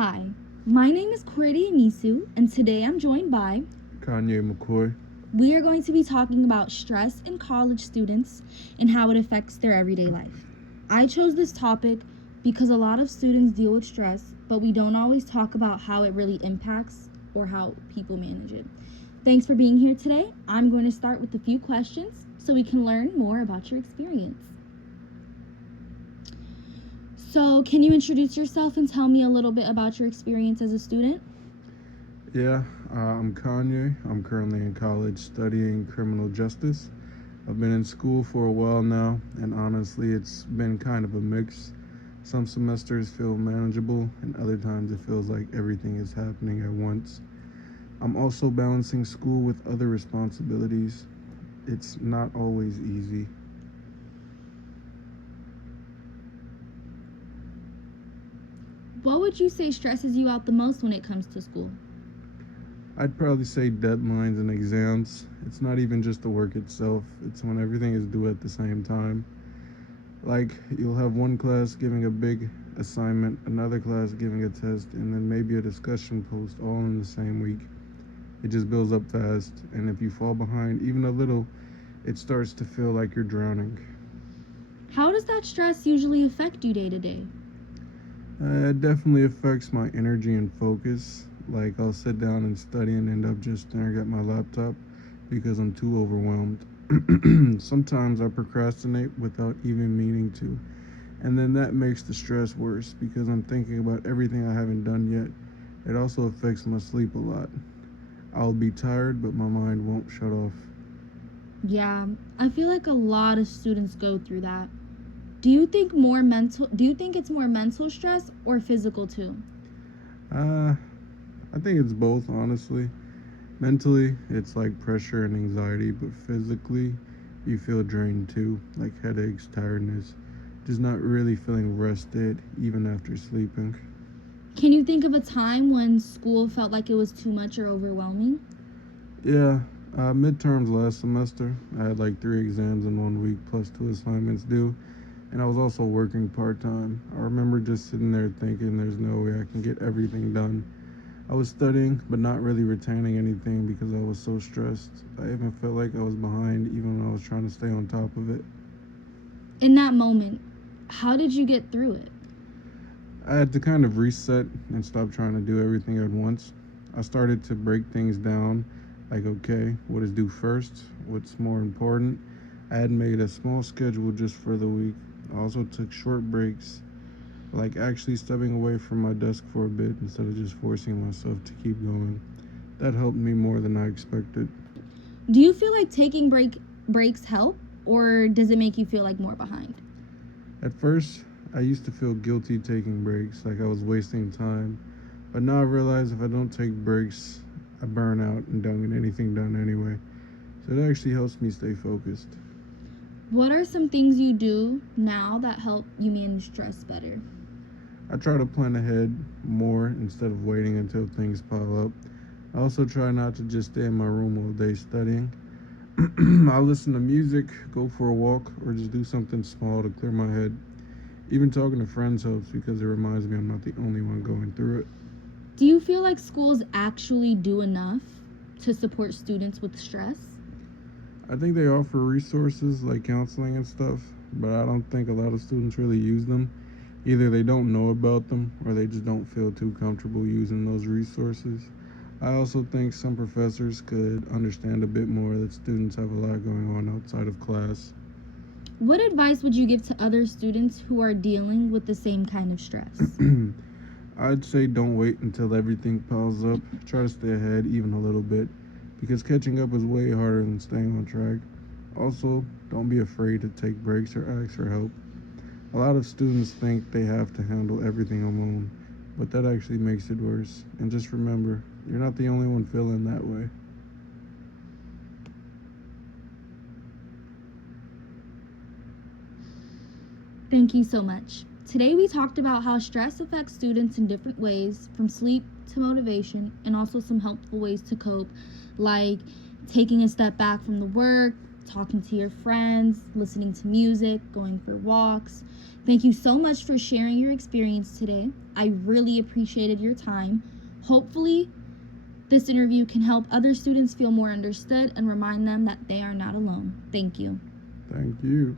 Hi, my name is Cordy Anisu, and today I'm joined by. Kanye McCoy. We are going to be talking about stress in college students and how it affects their everyday life. I chose this topic because a lot of students deal with stress, but we don't always talk about how it really impacts or how people manage it. Thanks for being here today. I'm going to start with a few questions so we can learn more about your experience. So, can you introduce yourself and tell me a little bit about your experience as a student? I'm Kanye. I'm currently in college studying criminal justice. I've been in school for a while now, and honestly, it's been kind of a mix. Some semesters feel manageable, and other times it feels like everything is happening at once. I'm also balancing school with other responsibilities. It's not always easy. What would you say stresses you out the most when it comes to school? I'd probably say deadlines and exams. It's not even just the work itself, it's when everything is due at the same time. Like, you'll have one class giving a big assignment, another class giving a test, and then maybe a discussion post all in the same week. It just builds up fast, and if you fall behind even a little, it starts to feel like you're drowning. How does that stress usually affect you day to day? It definitely affects my energy and focus. Like, I'll sit down and study and end up just staring at my laptop because I'm too overwhelmed. Sometimes I procrastinate without even meaning to. And then that makes the stress worse because I'm thinking about everything I haven't done yet. It also affects my sleep a lot. I'll be tired, but my mind won't shut off. Yeah, I feel like a lot of students go through that. Do you think it's more mental stress or physical too? Uh, I think it's both, honestly. Mentally, it's like pressure and anxiety, but physically, you feel drained too, like headaches, tiredness, just not really feeling rested even after sleeping. Can you think of a time when school felt like it was too much or overwhelming? Yeah, midterms last semester, I had like 3 exams in 1 week plus 2 assignments due, and I was also working part time. I remember just sitting there thinking there's no way I can get everything done. I was studying, but not really retaining anything because I was so stressed. I even felt like I was behind even when I was trying to stay on top of it. In that moment, how did you get through it? I had to kind of reset and stop trying to do everything at once. I started to break things down like, okay, what is due first? What's more important? I had made a small schedule just for the week. I also took short breaks, like actually stepping away from my desk for a bit instead of just forcing myself to keep going. That helped me more than I expected. Do you feel like taking breaks help or does it make you feel like more behind? At first, I used to feel guilty taking breaks, like I was wasting time. But now I realize if I don't take breaks, I burn out and don't get anything done anyway. So it actually helps me stay focused. What are some things you do now that help you manage stress better? I try to plan ahead more instead of waiting until things pile up. I also try not to just stay in my room all day studying. I listen to music, go for a walk, or just do something small to clear my head. Even talking to friends helps because it reminds me I'm not the only one going through it. Do you feel like schools actually do enough to support students with stress? I think they offer resources like counseling and stuff, but I don't think a lot of students really use them. Either they don't know about them or they just don't feel too comfortable using those resources. I also think some professors could understand a bit more that students have a lot going on outside of class. What advice would you give to other students who are dealing with the same kind of stress? I'd say don't wait until everything piles up. Try to stay ahead even a little bit because catching up is way harder than staying on track. Also, don't be afraid to take breaks or ask for help. A lot of students think they have to handle everything alone, but that actually makes it worse. And just remember, you're not the only one feeling that way. Thank you so much. Today we talked about how stress affects students in different ways, from sleep to motivation, and also some helpful ways to cope, like taking a step back from the work, talking to your friends, listening to music, going for walks. Thank you so much for sharing your experience today. I really appreciated your time. Hopefully, this interview can help other students feel more understood and remind them that they are not alone. Thank you. Thank you.